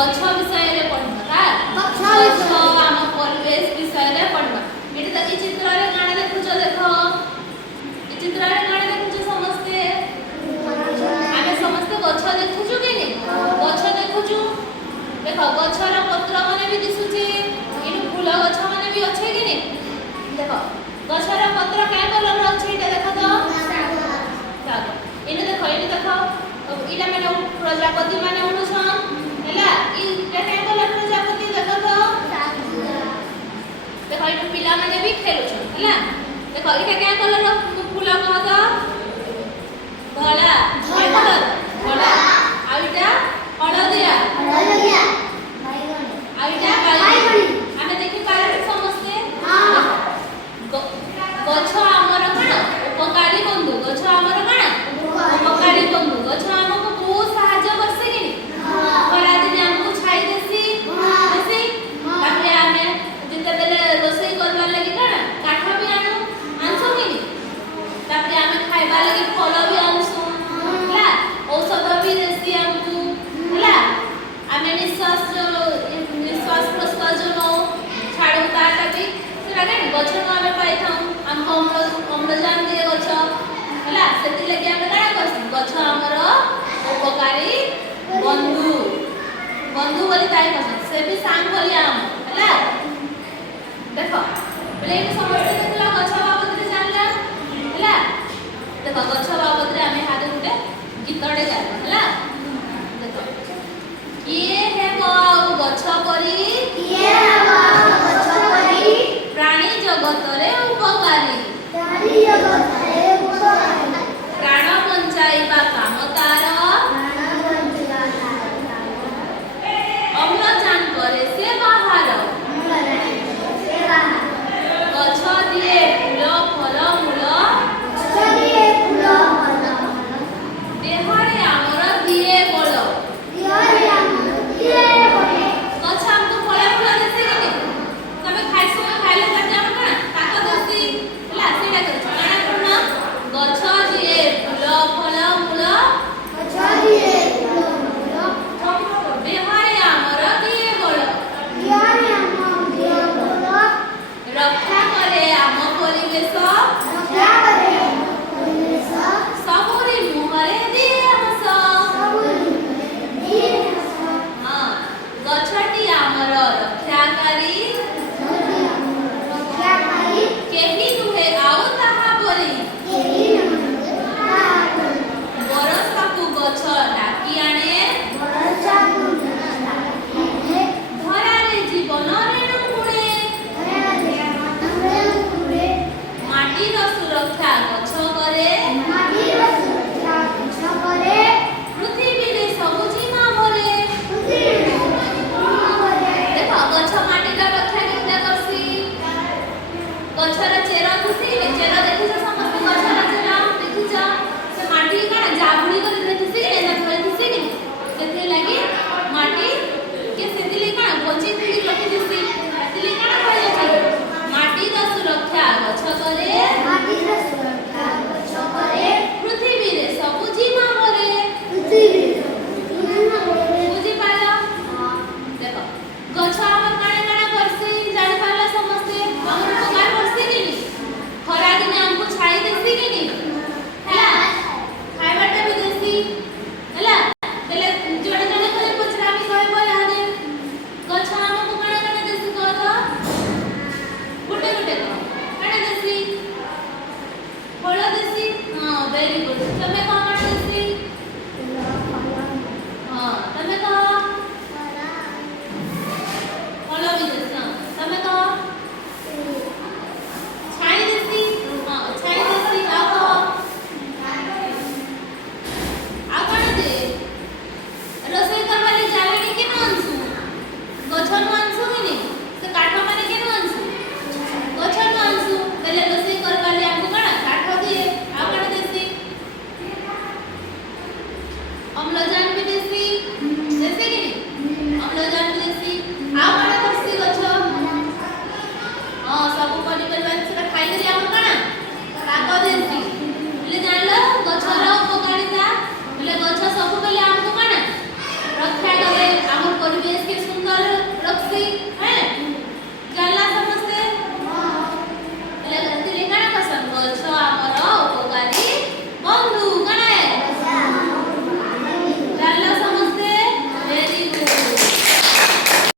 गछ विषय रे पढबा का गछ आम परिवेश विषय रे पढबा एटा त ई चित्र रे गाना देखुछ देखो ई चित्र रे गाना देखुछ समस्ते आमे समस्ते गछ देखुछु कि नै गछ देखुछु देखो गछर पत्र माने भी दिसुची इनु फूल गछ माने भी अछि कि नै देखो गछर पत्र काय कलर अछि एटा देखो तो साग इनु देखो इटा माने प्रजापति माने उडुछन हैला इटा काय कलर प्रजापति देखो तो देखो इनु पिला माने भी खेलुछन हैला देखो इटा काय कलर फूल कह तो धला काय कलर धला आ इटा हळदिया आ इटा बाई आमे देखि पारे समस्ते हां गछ हमर कण उपकारी बंधु गछ हमर कण उपकारी बंधु गछ हमको बहुत सहायता करसे कि खरा दिन हमको छाई देसी देसी तापरे आमे जते बेले रोसई करबा लागि कण काठ भी आनसो कि तापरे आमे खाइबा लागि फल भी आनसो हला औषध भी देसी हमको हला आमे निश्वास प्रश्वास जो नो छाडू ताटा भी सेटा के गछ न आमे पाई थाऊ हमको अम्लजान दिए गछ हला सेति लागि आमे काडा करसी गछ हमर उपकारी बंधु बंधु बोली ताई कहसन से भी सांग बोली हम हला देखो बोले समस्या देखला गछ बाबत रे जानला हला देखो गछ बाबत रे आमे हादे गुटे गीतडे गाइबा हला देखो किए हेबो गछ परी किए हेबो गछ परी प्राणी जगत रे उपकारी प्राणी जगत रे उपकारी प्राण बंचाइबा काम तार अम्लजान करे से बाहर गछ दिए फूल फल मूल गछ दिए फूल फल देहरे आमर दिए बल देहरे आमर दिए बल गछ हमको फल फूल देसे कि तबे खाइ समय खाइले ताजे हम कण ताकत देसी हला सेटा करछ काना करण गछ दिए फूल फल मूल गछ दिए फूल मूल देहरे आमर दिए बल देहरे आमर दिए बल रक्षा करे आम परिवेश रक्षा करे आम परिवेश सबरी मुहरे दिए हस सबरी दिए हस हां गछटी आमर रक्षाकारी रक्षाकारी केही नुहे आउ ताहा बोली केही नुहे ताहा बोली बरसाकु गछ डाकी आणे बरसाकु गछ डाकी आणे धरारे जीवन रेणु गुणे धरारे जीवन रेणु गुणे माटीर सुरक्षा गछ करे माटीर सुरक्षा गछ करे पृथ्वी रे सबुजिमा भरे पृथ्वी रे सबुजिमा भरे देखो गछ माटीर रक्षा केमता करसी गछर चेरा खुसी चेरा देखिछ समस्त गछर चेरा देखिछ से माटी का जाबुड़ी कर देखिछ कि ना धरे दिसे कि सेते लागि माटी के सेतिले का बची थी रखि दिसी सेतिले का होय छै माटी द सुरक्षा गछ करे माटी द सुरक्षा गछ करे पृथ्वी रे सबुजिमा भरे पृथ्वी रे सबुजिमा भरे बुझि पाला हां देखो गछ हमर काना करसी जानि पाला समस्ते हमर उपकार करसी कि खरा दिन हमको छाई देसी कि